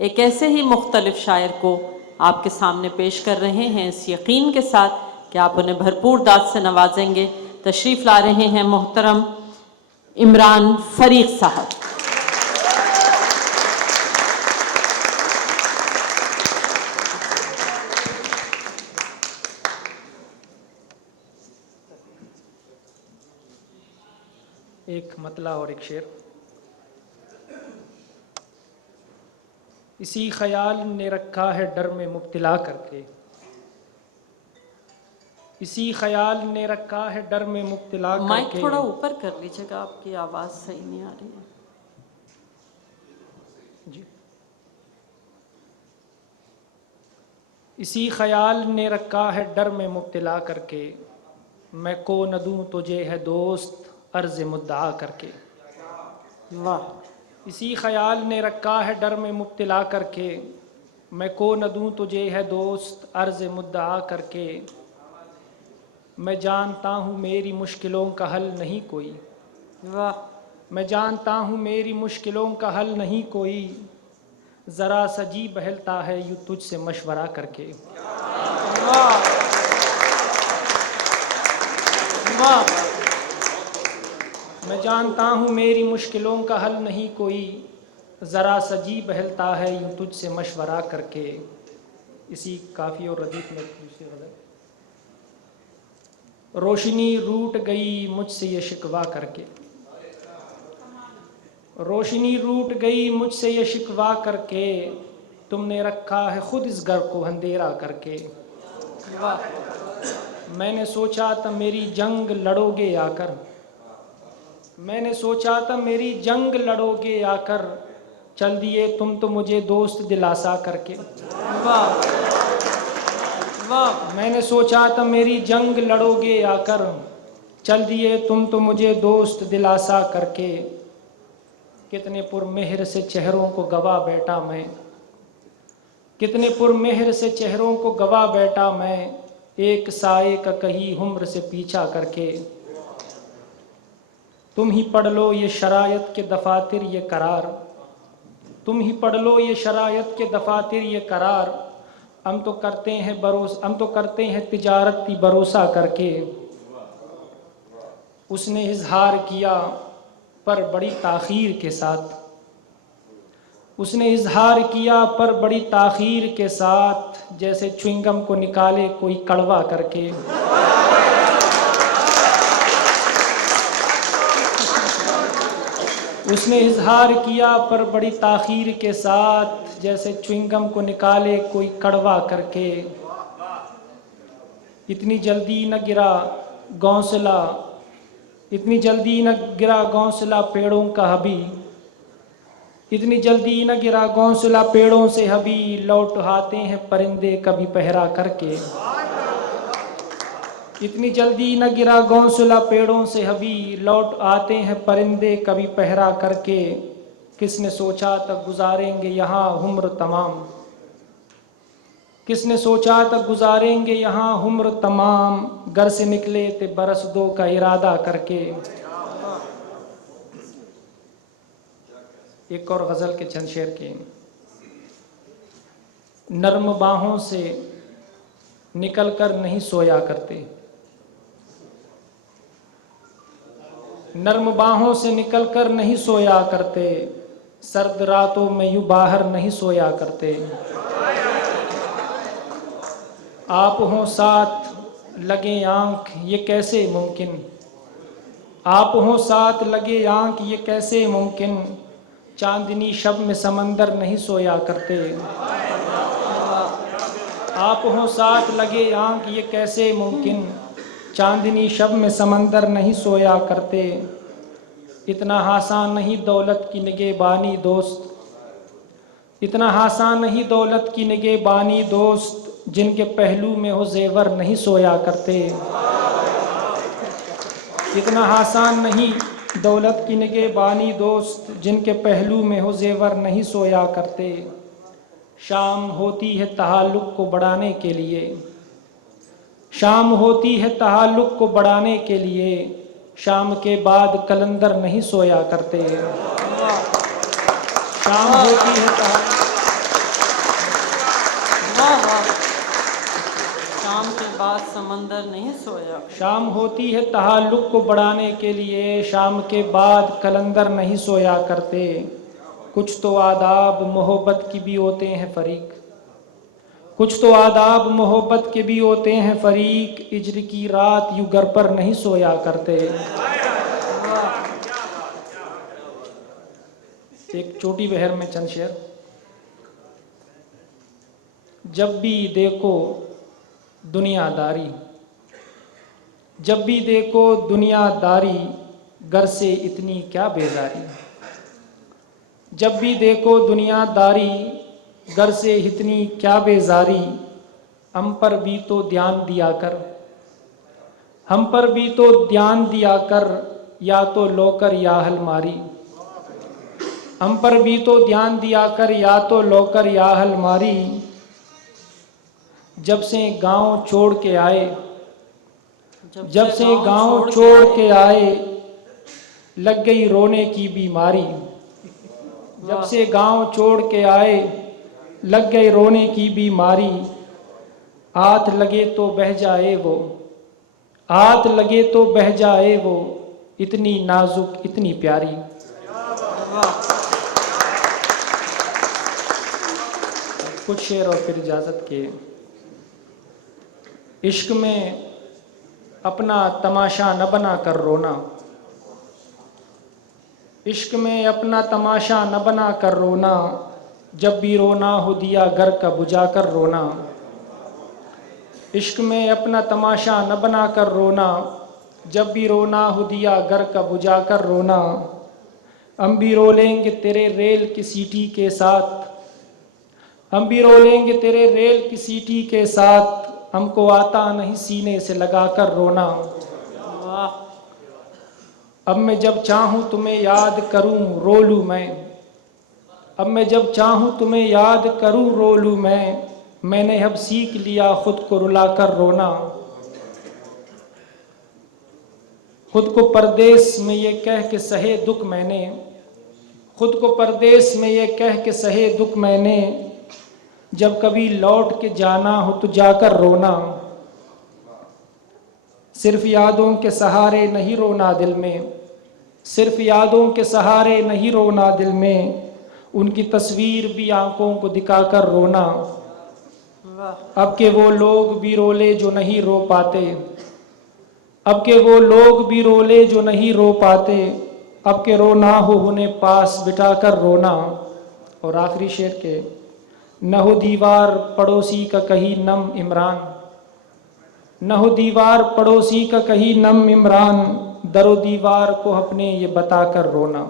एक ऐसे ही मुख्तलिफ शायर को आपके सामने पेश कर रहे हैं इस यकीन के साथ कि आप उन्हें भरपूर दाद से नवाजेंगे। तशरीफ़ ला रहे हैं मोहतरम इमरान फरीक साहब। एक मतला और एक शेर। इसी ख्याल ने रखा है डर में मुब्तला करके, इसी ख्याल ने रखा है डर में मुब्तला करके। माइक थोड़ा ऊपर कर लीजिएगा, आपकी आवाज़ सही नहीं आ रही है जी। इसी ख्याल ने रखा है डर में मुब्तला करके, मैं को न दूं तुझे है दोस्त अर्ज़ मुद्दा करके। वाह। इसी ख्याल ने रखा है डर में मुब्तला करके, मैं को न दूं तुझे है दोस्त अर्ज़ मुद्दा करके। मैं जानता हूँ मेरी मुश्किलों का हल नहीं कोई, वाह। मैं जानता हूँ मेरी मुश्किलों का हल नहीं कोई, ज़रा सजी बहलता है यूँ तुझसे मशवरा करके। वाह वाह। मैं जानता हूँ मेरी मुश्किलों का हल नहीं कोई, ज़रा सजी बहलता है यूँ तुझसे मशवरा करके। इसी काफ़ी और रदीफ में दूसरी गज़ल। रोशनी रूठ गई मुझसे ये शिकवा करके, रोशनी रूठ गई मुझसे ये शिकवा करके, तुमने रखा है खुद इस घर को अंधेरा करके। वाह। मैंने सोचा था मेरी जंग लड़ोगे आकर, मैंने सोचा था मेरी जंग लड़ोगे आकर, चल दिए तुम तो मुझे दोस्त दिलासा करके। वाह वाह। मैंने सोचा था मेरी जंग लड़ोगे आकर, चल दिए तुम तो मुझे दोस्त दिलासा करके। कितने पुरमेहर से चेहरों को गवा बैठा मैं, कितने पुरमेहर से चेहरों को गवा बैठा मैं, एक साए का कहीं उम्र से पीछा करके। तुम ही पढ़ लो ये शरायत के दफातर ये करार, तुम ही पढ़ लो ये शरायत के दफातर ये करार। हम तो करते हैं भरोसा, हम तो करते हैं तिजारती भरोसा करके। उसने इजहार किया पर बड़ी ताख़ीर के साथ, उसने इजहार किया पर बड़ी ताख़ीर के साथ, जैसे च्युइंगम को निकाले कोई कड़वा करके। उसने इजहार किया पर बड़ी ताख़ीर के साथ, जैसे च्युइंगम को निकाले कोई कड़वा करके। इतनी जल्दी न गिरा घोंसला, इतनी जल्दी न गिरा घोंसला पेड़ों का हबी, इतनी जल्दी न गिरा घोंसला पेड़ों से हबी, लौट आते हैं परिंदे कभी पहरा करके। इतनी जल्दी न गिरा घोंसला पेड़ों से हबी, लौट आते हैं परिंदे कभी पहरा करके। किसने सोचा था गुजारेंगे यहाँ उम्र तमाम, किसने सोचा था गुजारेंगे यहाँ उम्र तमाम, घर से निकले थे बरस दो का इरादा करके। एक और गज़ल के चंद शेर के। नर्म बाहों से निकल कर नहीं सोया करते, नर्म बाहों से निकल कर नहीं सोया करते, सर्द रातों में यूं बाहर नहीं सोया करते। आप हों साथ लगे आंख ये कैसे मुमकिन, आप हों साथ लगे आंख ये कैसे मुमकिन, चांदनी शब में समंदर नहीं सोया करते। आप हों साथ लगे आंख ये कैसे मुमकिन, चांदनी शब में समंदर नहीं सोया करते। इतना आसान नहीं दौलत की निगहबानी दोस्त, इतना आसान नहीं दौलत की निगहबानी दोस्त, जिनके पहलू में हो जेवर नहीं सोया करते। इतना आसान नहीं दौलत की निगहबानी दोस्त, जिनके पहलू में हो जेवर नहीं सोया करते। शाम होती है तहाल्लुक को बढ़ाने के लिए, शाम होती है तहाल्लुक को बढ़ाने के लिए, शाम के बाद कलंदर नहीं सोया करते। शाम होती है समंदर नहीं सोया। शाम होती है तहाल्लुक को बढ़ाने के लिए, शाम के बाद कलंदर नहीं सोया करते। कुछ तो आदाब मोहब्बत की भी होते हैं फरीक, कुछ तो आदाब मोहब्बत के भी होते हैं फरीक। इज्र की रात यूं घर पर नहीं सोया करते। एक छोटी बहर में चंद शेर। जब भी देखो दुनियादारी, जब भी देखो दुनियादारी, घर से इतनी क्या बेजारी। जब भी देखो दुनियादारी, घर से इतनी क्या बेजारी। हम पर भी तो ध्यान दिया कर, हम पर भी तो ध्यान दिया कर, या तो लोकर या हलमारी। हम पर भी तो ध्यान दिया कर, या तो लोकर या हलमारी। जब से गांव छोड़ के आए, जब से गांव छोड़ के आए, लग गई रोने की बीमारी। जब से गांव छोड़ के आए, लग गई रोने की बीमारी। हाथ लगे तो बह जाए वो, हाथ लगे तो बह जाए वो, इतनी नाजुक इतनी प्यारी। कुछ शेर और फिर इजाजत के। इश्क में अपना तमाशा न बना कर रोना, इश्क में अपना तमाशा न बना कर रोना। जब भी रोना हो दिया घर का बुझा कर रोना। इश्क में अपना तमाशा न बना कर रोना, जब भी रोना हो दिया घर का बुझा कर रोना। हम भी रो लेंगे तेरे रेल की सीटी के साथ, हम भी रो लेंगे तेरे रेल की सीटी के साथ। हमको आता नहीं सीने से लगा कर रोना। अब मैं जब चाहूँ तुम्हें याद करूँ रो लूँ मैं, अब मैं जब चाहूँ तुम्हें याद करूँ रो लूँ मैं। मैंने अब सीख लिया खुद को रुला कर रोना। खुद को परदेश में ये कह के सहे दुख मैंने, खुद को परदेश में ये कह के सहे दुख मैंने। जब कभी लौट के जाना हो तो जाकर रोना। सिर्फ यादों के सहारे नहीं रोना दिल में, सिर्फ यादों के सहारे नहीं रोना दिल में। उनकी तस्वीर भी आंखों को दिखाकर रोना। अब के वो लोग भी रोले जो नहीं रो पाते, अब के वो लोग भी रोले जो नहीं रो पाते। अब के रो ना हो उन्हें पास बिठाकर रोना। और आखिरी शेर के। न हो दीवार पड़ोसी का कहीं नम इमरान, न हो दीवार पड़ोसी का कहीं नम इमरान। दरो दीवार को अपने ये बताकर रोना।